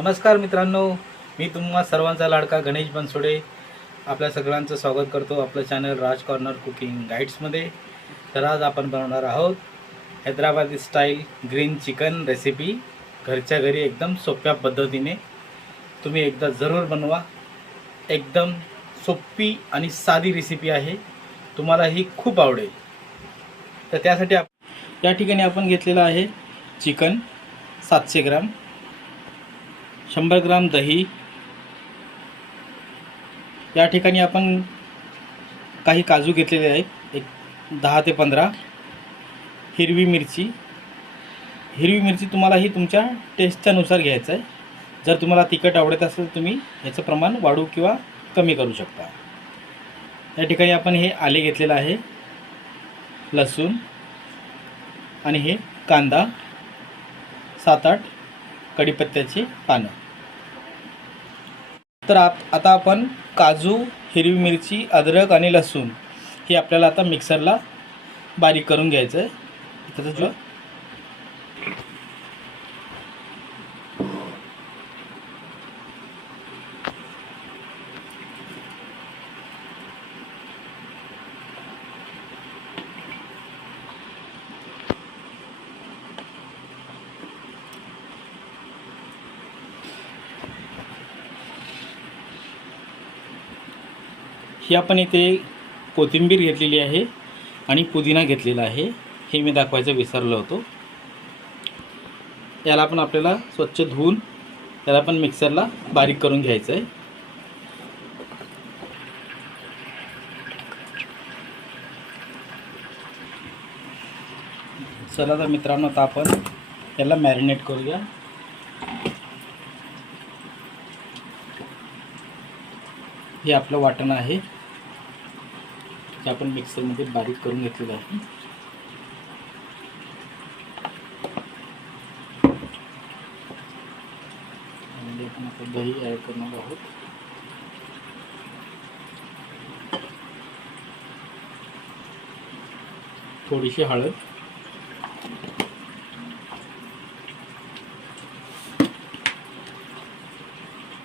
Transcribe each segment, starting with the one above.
नमस्कार मित्रांनो मी तुम्हा सर्वांचा लाडका गणेश बनसोडे. आपल्या सगळ्यांचं स्वागत करतो आपलं चॅनल राज कॉर्नर कुकिंग गाईड्समध्ये तर आज आपण बनवणार आहोत Hyderabadi style green chicken recipe घरच्या घरी एकदम सोप्या पद्धतीने तुम्ही एकदा जरूर बनवा. एकदम सोपी आणि साधी रेसिपी आहे. तुम्हाला ही खूप आवडेल. तर त्यासाठी आप या ठिकाणी आपण घेतलेलं आहे चिकन सातशे ग्राम. शंभर ग्राम दही. या ठिकाणी आपण काही काजू घेतलेले आहेत. एक दहा ते पंधरा. हिरवी मिरची. हिरवी मिरची तुम्हाला ही तुमच्या टेस्टच्यानुसार घ्यायचं आहे. जर तुम्हाला तिखट आवडत असेल तर तुम्ही याचं प्रमाण वाढू किंवा कमी करू शकता. या ठिकाणी आपण हे आले घेतलेलं आहे. लसूण आणि हे कांदा. सात आठ कढीपत्त्याची पानं. तर आप आता आपण काजू हिरवी मिरची अद्रक आणि लसूण हे आपल्याला आता मिक्सरला बारीक करून घ्यायचं आहे त्याचा जो ही आपण इथे कोथिंबीर घेतलेली आहे आणि पुदिना घेतलेला आहे. हे मी दाखवायचं विसरलो होतो. याला पण आपल्याला स्वच्छ धुवून त्याला पण मिक्सरला बारीक करून घ्यायचं आहे. चला तर मित्रांनो आता आपण याला मॅरिनेट करूया. हे आपलं वाटण आहे. ते आपण मिक्सरमध्ये बारीक करून घेतलेलं आहे. आणि आपण आता दही ॲड करणार आहोत. थोडीशी हळद.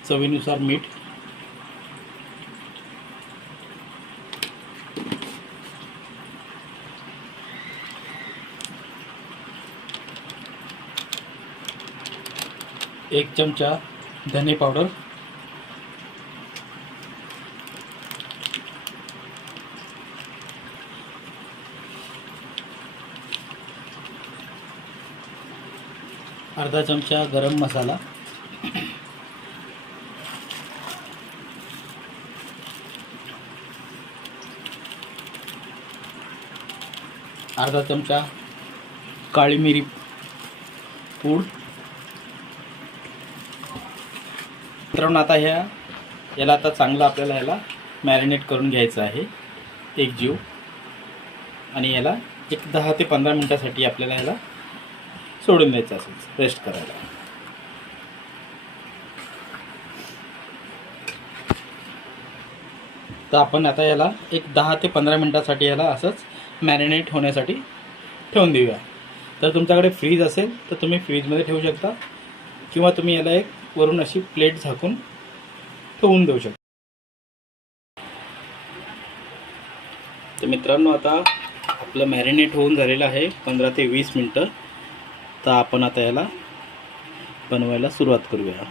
चवीनुसार मीठ. एक चमचा धने पावडर. अर्धा चमचा गरम मसाला. अर्धा चमचा काळी मिरी पूड. मित्रांनो आता ह्या याला आता चांगलं आपल्याला ह्याला मॅरिनेट करून घ्यायचं आहे. एक जीव. आणि याला एक दहा ते पंधरा मिनटासाठी आपल्याला ह्याला सोडून द्यायचं असेल रेस्ट करायला. तर आपण आता याला एक दहा ते पंधरा मिनटासाठी याला असंच मॅरिनेट होण्यासाठी ठेवून देऊया. तर तुमच्याकडे फ्रीज असेल तर तुम्ही फ्रीजमध्ये ठेवू शकता. किंवा तुम्ही याला एक वरून अशी प्लेट झाकून ठेवून देऊ शकता. तर मित्रांनो आता आपलं मॅरिनेट होऊन झालेलं आहे पंधरा ते वीस मिनटं. तर आपण आता याला बनवायला सुरुवात करूया.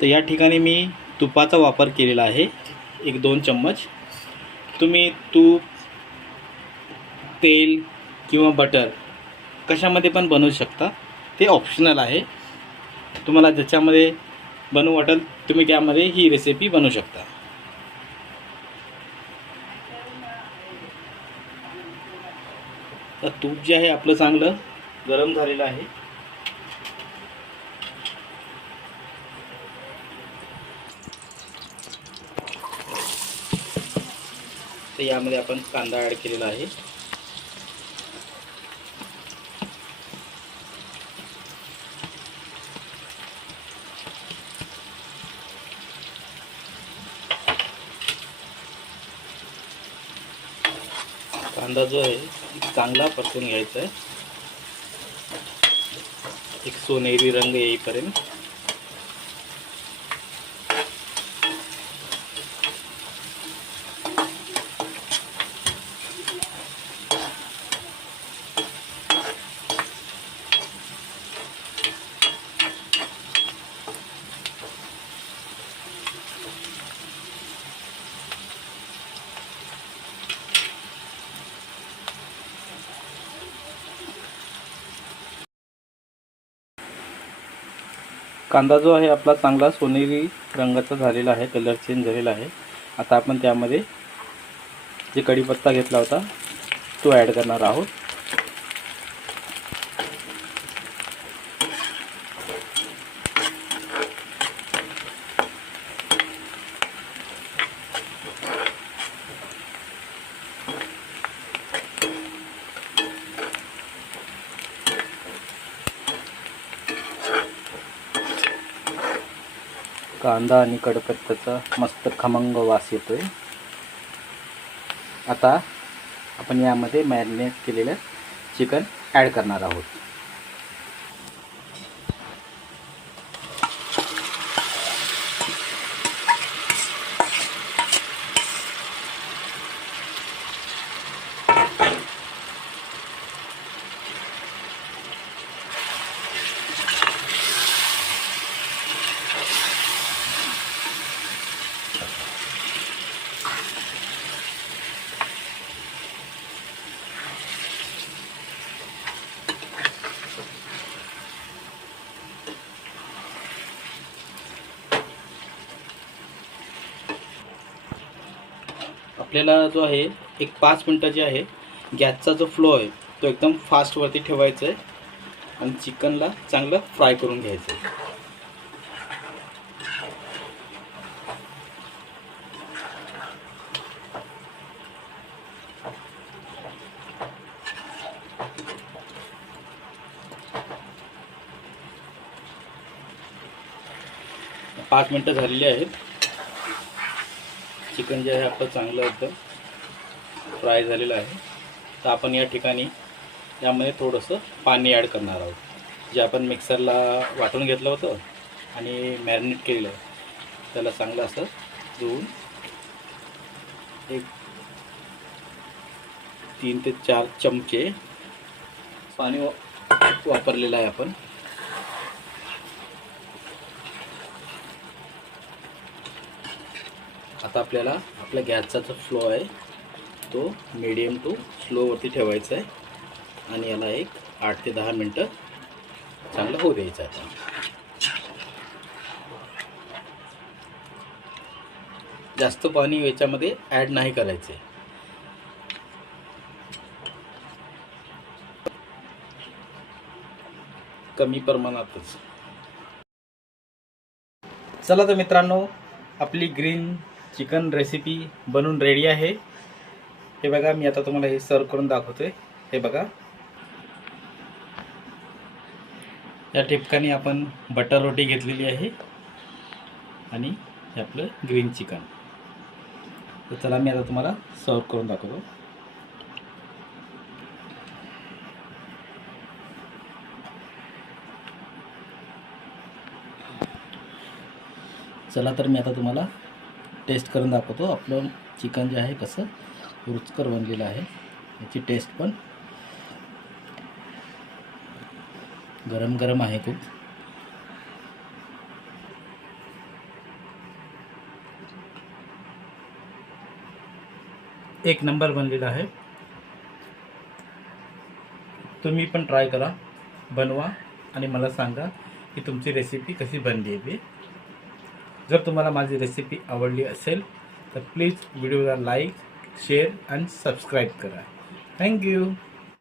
तर या ठिकाणी मी तुपाचा वापर केलेला आहे एक दोन चम्मच. तुम्ही तूप तेल किंवा बटर कशामध्ये पण बनवू शकता. ते ऑप्शनल आहे. तुम्हाला ज्याच्यामध्ये बनवू वाटेल तुम्ही त्यामध्ये ही रेसिपी बनवू शकता. तर तूप जे आहे आपलं चांगलं गरम झालेलं आहे. तर यामध्ये आपण कांदा ॲड केलेला आहे. कांदा जो आहे चांगला परतून घ्यायचा आहे. एक सोनेरी रंग येईपर्यंत. कांदा जो आहे आपला चांगला सोनेरी रंगाचा झालेला आहे कलर चेंज झालेला आहे. आता आपण त्यामध्ये जे कढीपत्ता घेतला होता तो ॲड करणार आहोत. कांदा आणि कडपत्त्याचा मस्त खमंग वास येतो आहे आता आपण यामध्ये मॅरिनेट केलेलं चिकन ॲड करणार आहोत. आपल्याला जो आहे एक पाच मिनटं जे आहे. गॅसचा जो फ्लो आहे तो एकदम फास्टवरती ठेवायचा आहे. आणि चिकनला चांगलं फ्राय करून घ्यायचं आहे. पाच मिनटं झालेली आहेत. चिकन जे आहे आपलं चांगलं एकदम फ्राय झालेलं आहे. तर आपण या ठिकाणी यामध्ये थोडंसं पाणी ॲड करणार आहोत. जे आपण मिक्सरला वाटून घेतलं होतं आणि मॅरिनेट केलेलं. आहे त्याला चांगलं असं धुवून एक तीन ते चार चमचे पाणी वापरलेलं आहे आपण. आता आपल्याला आपल्या गॅसचा जो फ्लो आहे तो मीडियम टू स्लोवरती ठेवायचा आहे. आणि याला एक आठ ते दहा मिनटं चांगलं होऊ द्यायचं आहे जास्त पाणी याच्यामध्ये ॲड नाही करायचे. कमी प्रमाणातच. चला तर मित्रांनो आपली ग्रीन चिकन रेसिपी बनून रेडी आहे. हे बघा मी आता तुम्हाला हे सर्व करून दाखवतोय. हे बघा. या ठिकाणी आपण बटर रोटी घेतलेली आहे. आणि हे आपलं ग्रीन चिकन तर चला मी आता तुम्हाला सर्व करून दाखवतो. चला तर मी आता तुम्हाला टेस्ट करून दाखवतो. आपलं चिकन जे आहे कसं रुचकर बनलेलं आहे. याची टेस्ट पण गरम गरम आहे खूप. एक नंबर बनलेला आहे. तुम्ही पण ट्राय करा. बनवा आणि मला सांगा की तुमची रेसिपी कशी बनली आहे. ती जर तुम्हाला माझी रेसिपी आवडली असेल तर प्लीज व्हिडिओला लाईक शेअर आणि सबस्क्राईब करा. Thank you